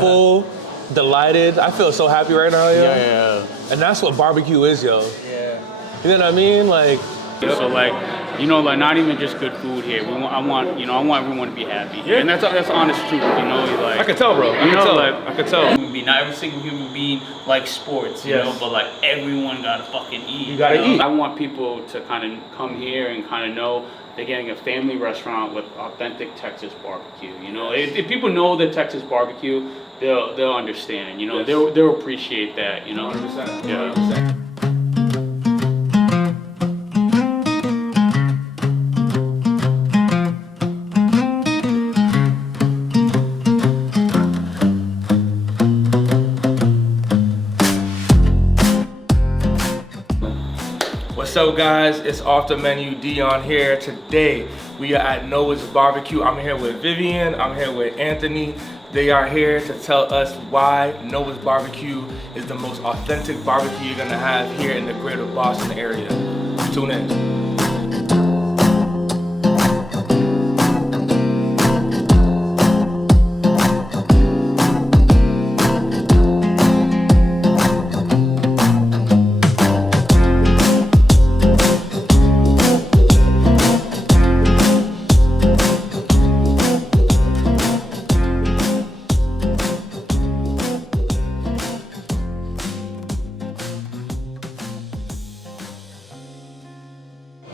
full, delighted. I feel so happy right now, yo. Yeah. And that's what barbecue is, yo. Yeah. You know what I mean? Like, So like, you know, like not even just good food here. I want everyone to be happy. Yeah. And that's honest truth, you know. Like, I can tell, bro. I can tell. Not every single human being likes sports, you know, but like everyone gotta fucking eat. You gotta eat. I want people to kind of come here and kind of know they're getting a family restaurant with authentic Texas barbecue. You know, if people know the Texas barbecue, they'll understand. You know, they'll appreciate that. You know, 100%. Yeah. 100%. What's up, guys? It's Off the Menu, Deon here. Today we are at Noah's Barbecue. I'm here with Vivian, I'm here with Anthony. They are here to tell us why Noah's Barbecue is the most authentic barbecue you're gonna have here in the greater Boston area. Tune in.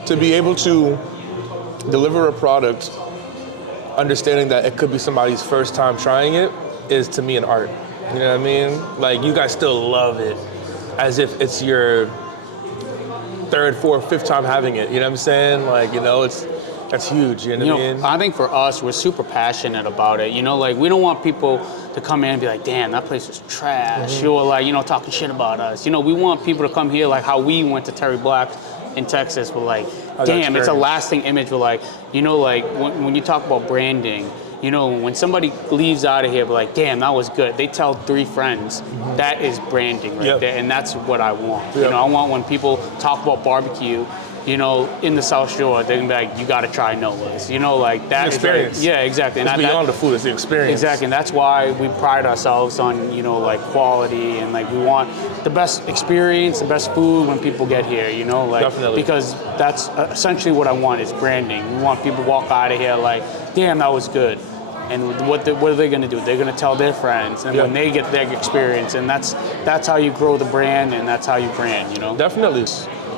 To be able to deliver a product, understanding that it could be somebody's first time trying it, is to me an art. You know what I mean? Like, you guys still love it as if it's your third, fourth, fifth time having it. You know what I'm saying? Like, you know, that's huge. You know what I mean? I think for us, we're super passionate about it. You know, like we don't want people to come in and be like, damn, that place is trash, or like, you know, talking shit about us. You know, we want people to come here like how we went to Terry Black's in Texas. We're like, damn, it's a lasting image. We're like, you know, like when you talk about branding, you know, when somebody leaves out of here, we're like, damn, that was good. They tell 3 friends. That is branding right there, and that's what I want. You know, I want when people talk about barbecue, you know, in the South Shore, they're gonna be like, you gotta try Noah's. You know, like that experience. Is like, yeah, exactly. It's beyond the food, it's the experience. Exactly, and that's why we pride ourselves on, you know, like quality, and like we want the best experience, the best food when people get here, you know, like Definitely. Because that's essentially what I want is branding. We want people to walk out of here like, damn, that was good. And what are they going to do? They're going to tell their friends, and when they get their experience, and that's how you grow the brand, and that's how you brand, you know? Definitely.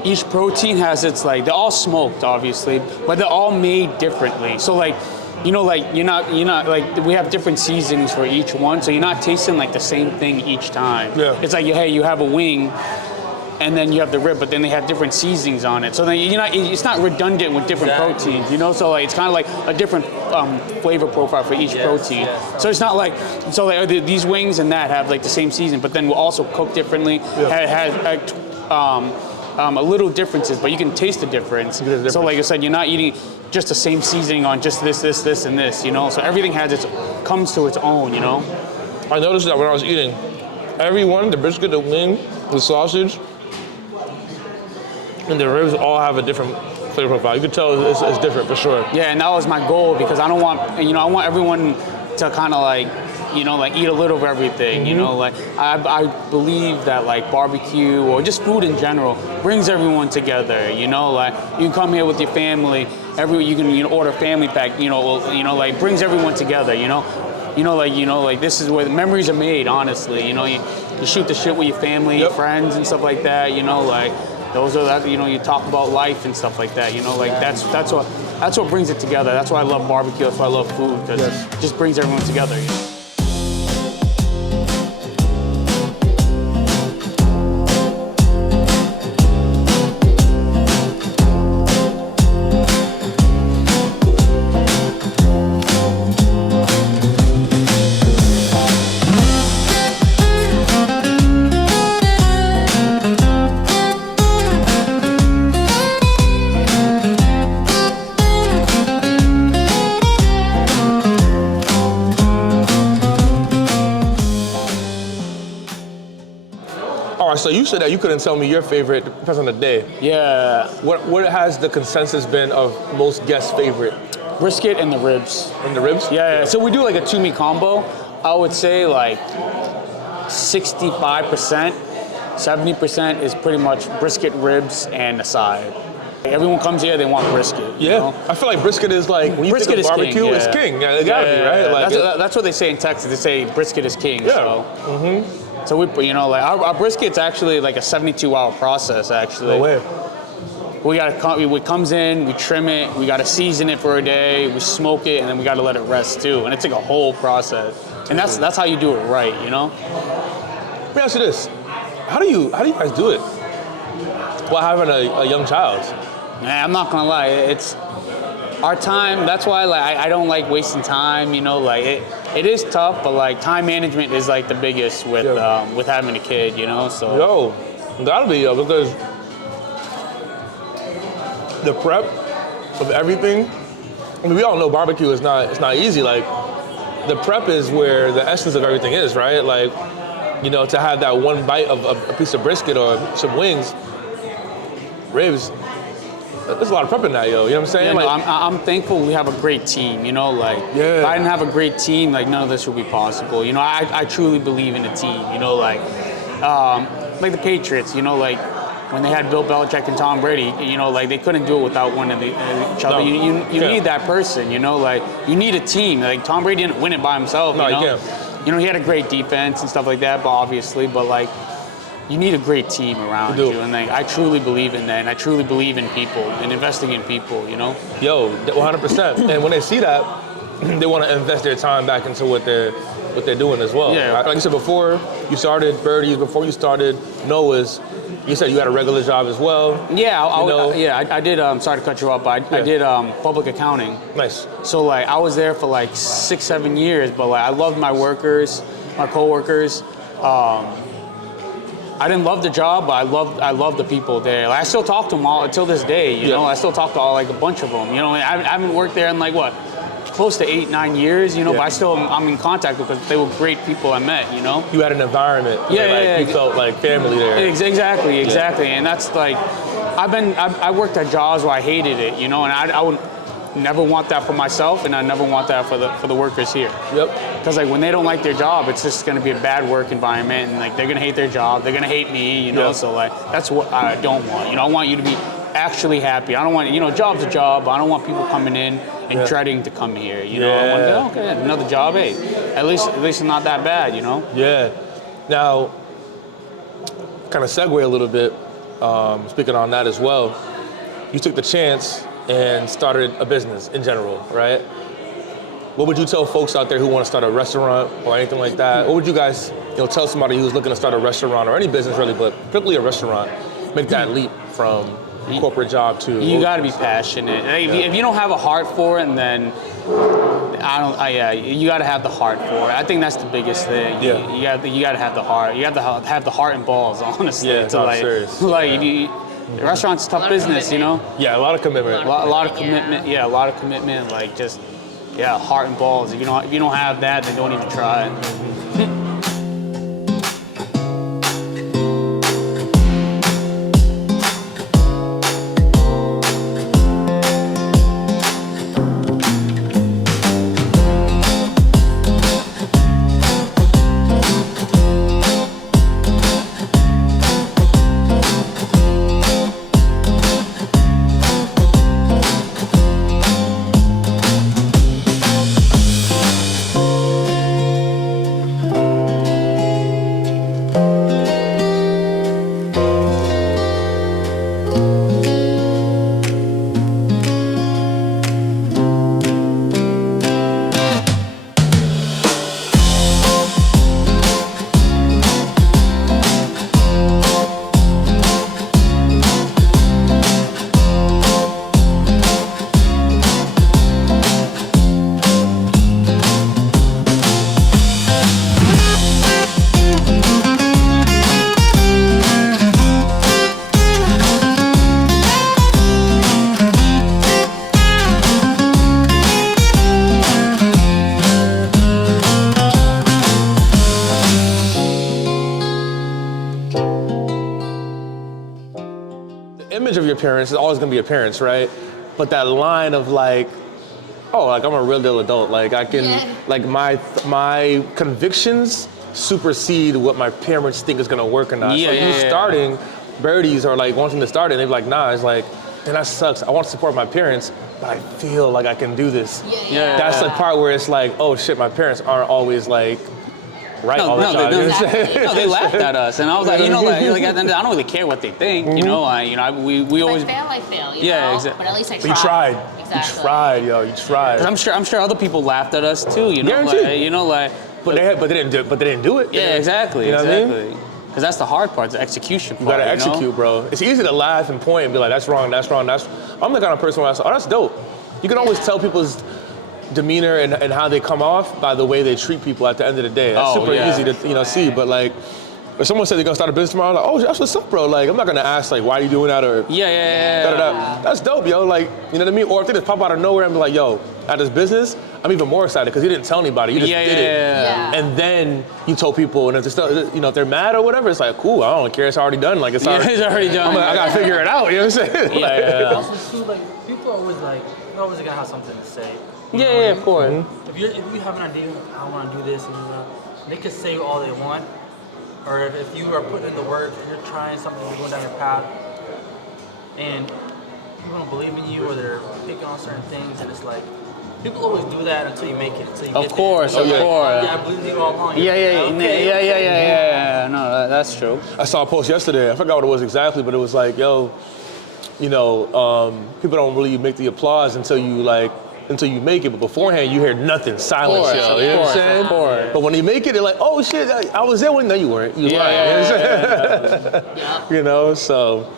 Each protein has its, like, they're all smoked, obviously, but they're all made differently. So, like, you know, like, you're not, like, we have different seasonings for each one, so you're not tasting, like, the same thing each time. Yeah. It's like, hey, you have a wing, and then you have the rib, but then they have different seasonings on it. So then it's not redundant with different proteins, you know? So like, it's kind of like a different flavor profile for each protein. Yes. So it's not like, so like these wings and that have like the same season, but then we'll also cook differently. It has a little differences, but you can taste the difference. So like I said, you're not eating just the same seasoning on just this, and this, you know? So everything comes to its own, you know? I noticed that when I was eating, every one, the brisket, the wing, the sausage, and the ribs all have a different flavor profile. You can tell it's different for sure. Yeah, and that was my goal because I don't want, you know, I want everyone to kind of like, you know, like eat a little of everything, you know, like I believe that like barbecue or just food in general brings everyone together, you know, like you can come here with your family, you can order family pack, you know, like brings everyone together, you know, like this is where the memories are made, honestly, you know, you shoot the shit with your family, your friends and stuff like that, you know, like those are that, you know, you talk about life and stuff like that, you know, like that's what brings it together. That's why I love barbecue, that's why I love food, because it just brings everyone together, you know? So you said that you couldn't tell me your favorite, depends on the day. Yeah. What has the consensus been of most guests' favorite? Brisket and the ribs. And the ribs? Yeah. So we do like a 2-meat combo, I would say like 65%, 70% is pretty much brisket, ribs, and a side. Everyone comes here, they want brisket. Yeah, You know? I feel like brisket is like, when you Brisket think of is king, barbecue, it's yeah. king. Yeah, it gotta be, right? Like, That's what they say in Texas. They say brisket is king. Yeah. So, so we, you know, like our brisket's actually like a 72-hour process. Actually, no way. we gotta come. It comes in, we trim it, we gotta season it for a day, we smoke it, and then we gotta let it rest too. And it's like a whole process. And that's how you do it right, you know. Let me ask you this: How do you guys do it while having a young child? Man, I'm not gonna lie, it's our time. That's why like I don't like wasting time. You know, like it is tough, but like time management is like the biggest with having a kid. You know, so Gotta be because the prep of everything. I mean, we all know barbecue is not easy. Like the prep is where the essence of everything is, right? Like, you know, to have that one bite of a piece of brisket or some wings, ribs. There's a lot of prep in that, yo. You know what I'm saying? Yeah, like, no, I'm thankful we have a great team. You know, like if I didn't have a great team, like none of this would be possible. You know, I truly believe in a team. You know, like the Patriots. You know, like when they had Bill Belichick and Tom Brady. You know, like they couldn't do it without one of each other. No. You need that person. You know, like you need a team. Like Tom Brady didn't win it by himself. No, you know? you can't. You know, he had a great defense and stuff like that, but obviously, like. You need a great team around you, and like, I truly believe in that, and I truly believe in people and investing in people, you know? Yo, 100%. And when they see that, they want to invest their time back into what they're doing as well. Yeah. Like you said, before you started Birdies, before you started Noah's, you said you had a regular job as well. Yeah, I did. Sorry to cut you off, but I did public accounting. Nice. So like, I was there for like 6-7 years, but like, I loved my workers, my coworkers. I didn't love the job, but I loved the people there. Like, I still talk to them all until this day. You know, I still talk to like a bunch of them. You know, I haven't worked there in like close to 8-9 years. You know, but I'm in contact with them because they were great people I met. You know, you had an environment. You felt like family there. Exactly. And that's like, I worked at jobs where I hated it. You know, and I would never want that for myself, and I never want that for the workers here. Yep. Because like when they don't like their job, it's just gonna be a bad work environment, and like they're gonna hate their job, they're gonna hate me, you know. Yeah. So like that's what I don't want. You know, I want you to be actually happy. I don't want, you know, job's a job. But I don't want people coming in and dreading to come here. You know, I want okay, another job. Hey, at least it's not that bad. You know. Yeah. Now, kind of segue a little bit. Speaking on that as well, you took the chance and started a business in general, right? What would you tell folks out there who want to start a restaurant or anything like that? What would you guys, tell somebody who's looking to start a restaurant or any business really, but particularly a restaurant, make that leap from corporate job to? You got to be passionate. If you don't have a heart for it, then you got to have the heart for it. I think that's the biggest thing. Yeah. You got to have the heart. You have to have the heart and balls, honestly. Yeah, to serious. The restaurant's a tough business, you know? Yeah, a lot of commitment. A lot of commitment. Yeah, a lot of commitment. Like just, heart and balls. If you don't have that, then don't even try. Image of your parents is always going to be your parents, right? But that line of like Oh, like I'm a real deal adult. Like I can, like my convictions supersede what my parents think is gonna work or not. So you starting Birdies or like wanting to start it, and they're like, nah, it's like, and that sucks. I want to support my parents, but I feel like I can do this. That's the part where it's like, oh shit, my parents aren't always like right all the time. They laughed at us, and I was like, you know, like at the end, I don't really care what they think. You know, we always I fail. You know? Exactly. But at least I tried. You tried. Exactly. You tried, yo. You tried. I'm sure other people laughed at us too. You know, like, but they didn't do it. Yeah, exactly. You know what I mean? Because that's the hard part, the execution part. You gotta execute, bro. It's easy to laugh and point and be like, that's wrong. I'm the kind of person where I say, oh, that's dope. You can always tell people's demeanor and how they come off by the way they treat people at the end of the day. That's super easy to see. But like, if someone said they're gonna start a business tomorrow, I'm like, oh, that's what's up, bro. Like, I'm not gonna ask like, why are you doing that or da-da-da. That's dope, yo. Like, you know what I mean? Or if they just pop out of nowhere and be like, yo, at this business, I'm even more excited because you didn't tell anybody. You just did it. And then you told people, and if they're still, you know, if they're mad or whatever, it's like, cool, I don't care. It's already done. Like, it's already done. I gotta figure it out. You know what I'm saying? Also, too, like, people are always like, they're always gonna have something to say. Of course. If you have an idea, I want to do this, and they can say all they want. Or if you are putting in the work, if you're trying something, you're going down your path, and people don't believe in you, or they're picking on certain things, and it's like, people always do that until you make it. Until you Of get course. there. Yeah, I believe you all along. No, that's true. I saw a post yesterday. I forgot what it was exactly, but it was like, yo, you know, people don't really make the applause until you make it, but beforehand you hear nothing, silence, yo. You know what I'm saying? But when you make it, they're like, oh shit, I was there when no, you weren't. You lying. You know, so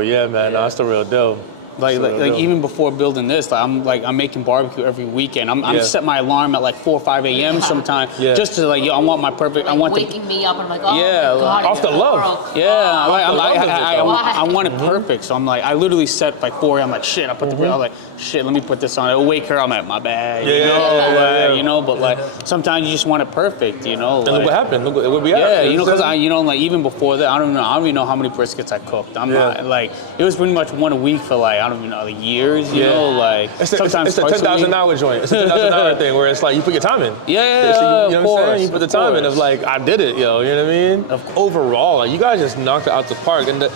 yeah, man, no, that's the real deal. Like even before building this, I'm making barbecue every weekend. I'm set my alarm at like 4 or 5 a.m. sometime just to like, I want my perfect. Waking me up and I'm like, oh my God, off the love. I want it perfect. So I'm like, I literally set like 4 a.m. I'm like, shit, I put the grill. I'm like, shit, let me put this on. It'll wake her. I'm like, my bad. You know, but like sometimes you just want it perfect. You know. And look what happened. Look what we had. Yeah, you know, because like even before that, I don't even know how many briskets I cooked. I'm not like, it was pretty much one a week for like, I don't even know, like years, you know, like sometimes it's a $10,000 joint. It's a $10,000 thing where it's like you put your time in. You know what I'm saying? You put the time in. It's like I did it, yo. You know what I mean? Overall, like you guys just knocked it out the park, and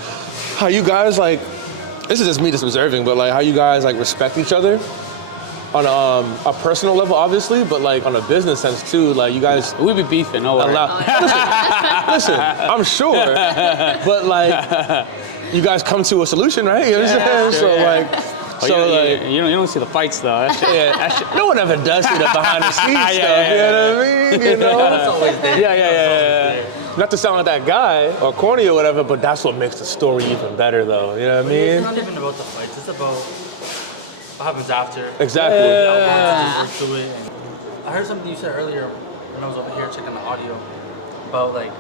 how you guys like. This is just me just observing, but like how you guys like respect each other on a personal level, obviously, but like on a business sense too. Like you guys, we be beefing. No worries. Listen, I'm sure, but like. You guys come to a solution, right? You know what I'm saying? You don't see the fights though. No one ever does see the behind the scenes stuff. You know what I mean? You know? It's always there. Not to sound like that guy or corny or whatever, but that's what makes the story even better, though. You know what I mean? It's not even about the fights. It's about what happens after. Exactly. Work through it. And I heard something you said earlier when I was over here checking the audio about like,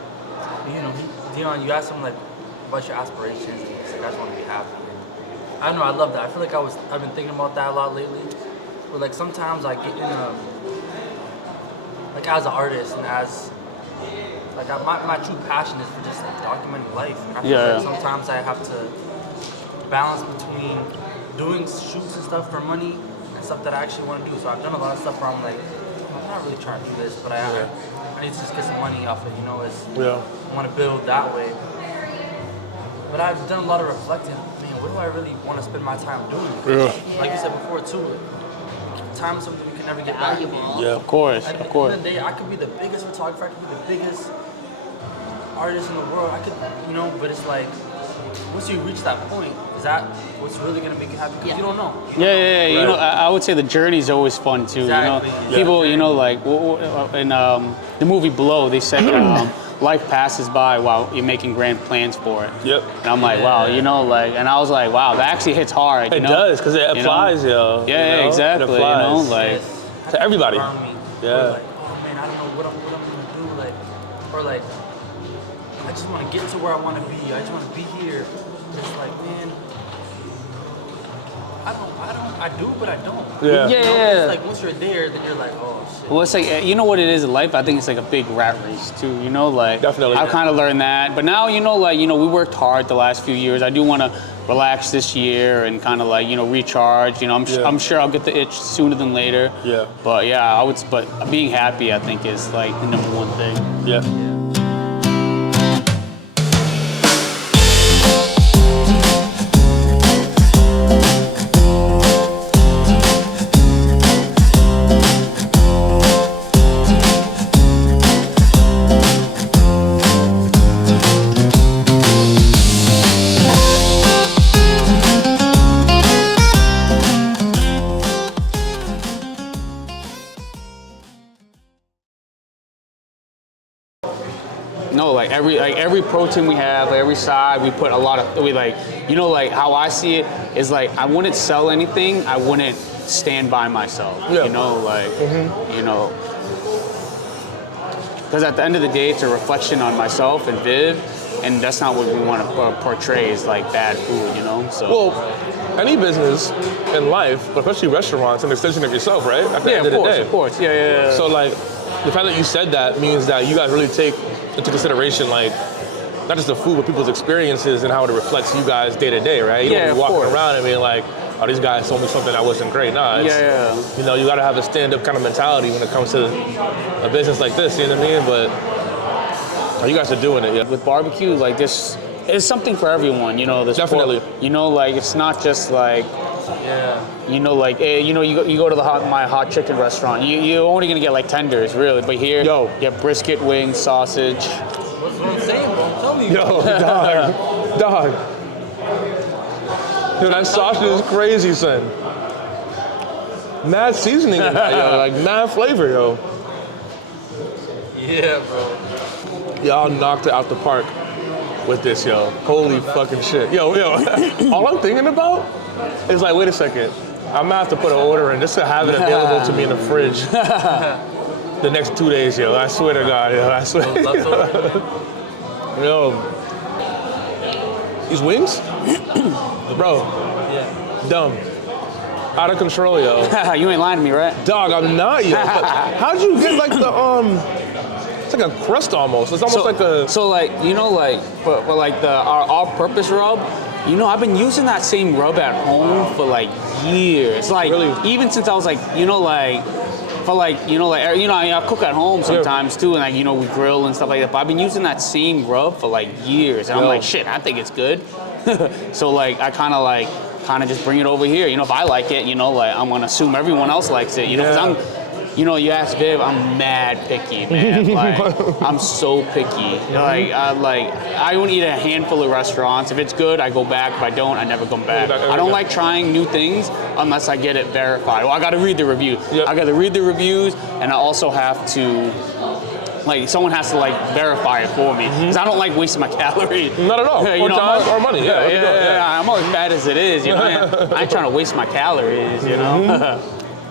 you know, Deon, you asked him like, about your aspirations, and you said, I just want to be happy. And I don't know, I love that. I feel like I've been thinking about that a lot lately. But like sometimes I get in like as an artist and as, like my true passion is for just like documenting life. And I feel like sometimes I have to balance between doing shoots and stuff for money and stuff that I actually want to do. So I've done a lot of stuff where I'm like, I'm not really trying to do this, but I need to just get some money off it, you know, I want to build that way. But I've done a lot of reflecting. Man, what do I really want to spend my time doing? Like you said before too, time is something we can never get back. Yeah, of course. At the end of the day, I could be the biggest photographer, I could be the biggest artist in the world. I could, you know, but it's like, once you reach that point, is that what's really gonna make you happy? Because you don't know. You know, I would say the journey is always fun too. Exactly. You know, people, you know, like in the movie Blow, they said life passes by while you're making grand plans for it. Yep. And I'm like, wow, you know, like, and I was like, wow, that actually hits hard. You know? It does, because it applies, yo. Yeah, exactly. It applies. You know, like to everybody. Around me, like, oh man, I don't know what I'm gonna do, like, or like, I just want to get to where I want to be. I just want to be here. It's like, man, I do, but I don't. Yeah. You know, it's like once you're there, then you're like, oh shit. Well, it's like, you know what it is in life? I think it's like a big rat race too, you know, like. Definitely. I've kind of learned that. But now, you know, like, you know, we worked hard the last few years. I do want to relax this year and kind of like, you know, recharge. You know, I'm sure I'll get the itch sooner than later. Yeah. But yeah, but being happy, I think, is like the number one thing. Yeah. No, like every protein we have, like every side, we put a lot of, you know, like how I see it is like, I wouldn't sell anything, I wouldn't stand by myself, you know, like, you know, because at the end of the day, it's a reflection on myself and Viv, and that's not what we want to portray as like bad food, you know, so. Well, any business in life, but especially restaurants, an extension of yourself, right? At the end of the day. Of course, yeah. So like, the fact that you said that means that you guys really take into consideration, like, not just the food, but people's experiences and how it reflects you guys day to day, right? You don't be walking around and being like, oh, these guys told me something that wasn't great. Nah, it's, you know, you gotta have a stand-up kind of mentality when it comes to a business like this, you know what I mean? But you guys are doing it, yeah. With barbecue, like this, it's something for everyone, you know. This definitely. You know, like, it's not just like, you know, like, you know, you go to my hot chicken restaurant, you're only gonna get like tenders, really. But here, you get brisket, wings, sausage. That's what I'm saying, bro. Tell me. Yo, dog. Yo, that sausage is crazy, son. Mad seasoning in that, yo. Like, mad flavor, yo. Yeah, bro. Y'all knocked it out the park with this, yo. Holy fucking shit. Yo. All I'm thinking about is like, wait a second. I'm gonna have to put an order in just to have it available to me in the fridge the next 2 days, yo. I swear to God, yo. I swear. Yo. These wings? Bro. Yeah. Dumb. Out of control, yo. You ain't lying to me, right? Dog, I'm not, yo. How'd you get like the, it's like a crust almost. It's almost like a... So like, you know, like, but like our all-purpose rub, you know, I've been using that same rub at home for like years. Like, even since I was like, you know, like, for like, you know, like, you know, I cook at home sometimes too, and like, you know, we grill and stuff like that. But I've been using that same rub for like years, and I'm like, shit, I think it's good. So like, I kind of just bring it over here. You know, if I like it, you know, like, I'm gonna assume everyone else likes it. You know, because you know, you ask Viv, I'm mad picky, man. Like, I'm so picky. Like, I only eat a handful of restaurants. If it's good, I go back. If I don't, I never come back. I don't like trying new things unless I get it verified. Well, I gotta read the review. I gotta read the reviews, and I also have to, like, someone has to like verify it for me, because I don't like wasting my calories. Not at all. You or know, time or money. Yeah. I'm always bad as it is. You know, I ain't trying to waste my calories. You know.